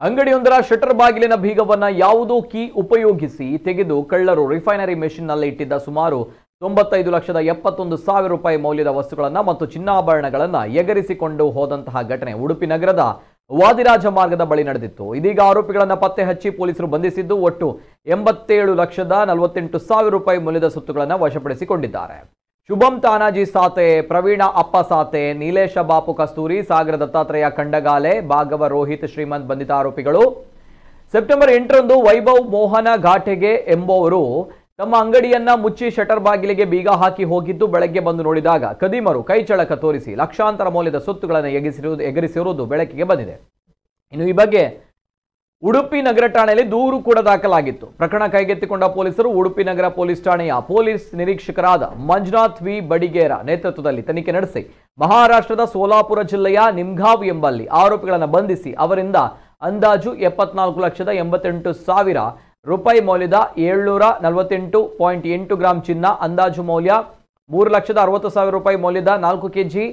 ಅಂಗಡಿಯೊಂದರ shutter ಬಾಗಿಲಿನ ಬೀಗವನ್ನ ಯಾವುದೋ key ಉಪಯೋಗಿಸಿ ತೆಗೆದು ಕಳ್ಳರು ರಿಫೈನರಿ ಮೆಷಿನ್ನಲ್ಲಿ ಇಟ್ಟಿದ್ದ ಸುಮಾರು 95,71,000 ರೂಪಾಯಿ ಮೌಲ್ಯದ ವಸ್ತುಗಳನ್ನು ಮತ್ತು ಚಿನ್ನಾಭರಣಗಳನ್ನು ಎಗರಿಸಿಕೊಂಡು ಹೋದಂತಹ ಘಟನೆ ಉಡುಪಿ ನಗರದ ವಾದಿರಾಜ ಮಾರ್ಗದ ಬಳಿ ನಡೆದಿತ್ತು. ಇದೀಗ ಆರೋಪಿಗಳನ್ನು ಪತ್ತೆ ಹಚ್ಚಿ ಪೊಲೀಸರು ಬಂಧಿಸಿದ್ದು ಒಟ್ಟು 87,48,000 ರೂಪಾಯಿ ಮೌಲ್ಯದ ಸೊತ್ತುಗಳನ್ನು ವಶಪಡಿಸಿಕೊಂಡಿದ್ದಾರೆ. ಶುಭಂ ತಾನಾಜಿ ಸಾತೆ, ಪ್ರವೀಣ ಅಪ್ಪ ಸಾತೆ, ನೀಲೇಶ ಬಾಪು ಕಸ್ತೂರಿ, ಸಾಗರ ದತ್ತಾತ್ರೇಯ ಖಂಡಗಾಲೆ, ಭಾಗವ ರೋಹಿತ್ ಶ್ರೀಮಂತ್ ಬಂಧಿತ ಆರೋಪಿಗಳು. ಸೆಪ್ಟೆಂಬರ್ 8ರಂದು ವೈಭವ್ ಮೋಹನ ಘಾಟೆಗೆ ಎಂಬುವರು ತಮ್ಮ ಅಂಗಡಿಯನ್ನ ಮುಚ್ಚಿ ಶಟರ್ ಬಾಗಿಲಿಗೆ ಬೀಗ ಹಾಕಿ ಹೋಗಿದ್ದು ಬೆಳಗ್ಗೆ ಬಂದು ನೋಡಿದಾಗ ಕದಿಮರು ಕೈಚಳಕ ತೋರಿಸಿ ಲಕ್ಷಾಂತರ ಮೌಲ್ಯದ ಸೊತ್ತುಗಳನ್ನು ಎಗರಿಸಿರುವುದು ಬೆಳಕಿಗೆ ಬಂದಿದೆ. ಇನ್ನು ಈ ಬಗ್ಗೆ ಉಡುಪಿ ನಗರ ಠಾಣೆಯಲ್ಲಿ ದೂರು ಕೂಡ ದಾಖಲಾಗಿತ್ತು. ಪ್ರಕರಣ ಕೈಗೆತ್ತಿಕೊಂಡ ಪೊಲೀಸರು ಉಡುಪಿ ನಗರ ಪೊಲೀಸ್ ಠಾಣೆಯ ಪೊಲೀಸ್ ನಿರೀಕ್ಷಕರಾದ ಮಂಜುನಾಥ್ ವಿ ಬಡಿಗೇರ ನೇತೃತ್ವದಲ್ಲಿ ತನಿಖೆ ನಡೆಸಿ ಮಹಾರಾಷ್ಟ್ರದ ಸೋಲಾಪುರ ಜಿಲ್ಲೆಯ ನಿಮ್ಗಾಂವ್ ಎಂಬಲ್ಲಿ ಆರೋಪಿಗಳನ್ನು ಬಂಧಿಸಿ ಅವರಿಂದ ಅಂದಾಜು 74,88,000 ರೂಪಾಯಿ ಮೌಲ್ಯದ 748.8 ಗ್ರಾಂ ಚಿನ್ನ, ಅಂದಾಜು ಮೌಲ್ಯ 3,60,000 ರೂಪಾಯಿ ಮೌಲ್ಯದ 4 ಕೆಜಿ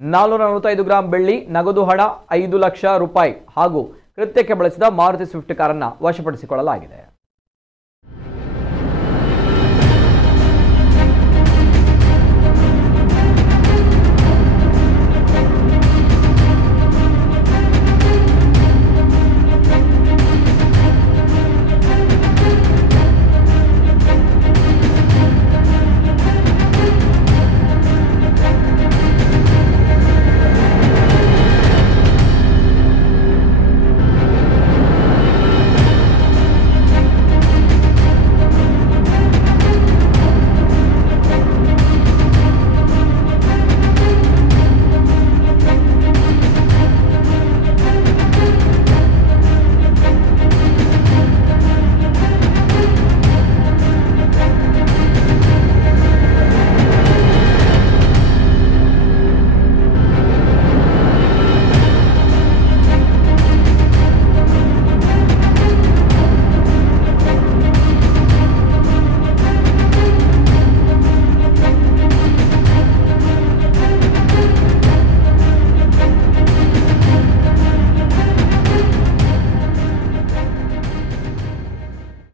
445 ಗ್ರಾಂ ಬೆಳ್ಳಿ, ನಗದು ಹಣ 5 ಲಕ್ಷ ರೂಪಾಯಿ ಹಾಗೂ ಕೃತ್ಯಕ್ಕೆ ಬಳಸಿದ ಮಾರುತಿ ಸ್ವಿಫ್ಟ್ ಕಾರನ್ನು ವಶಪಡಿಸಿಕೊಳ್ಳಲಾಗಿದೆ.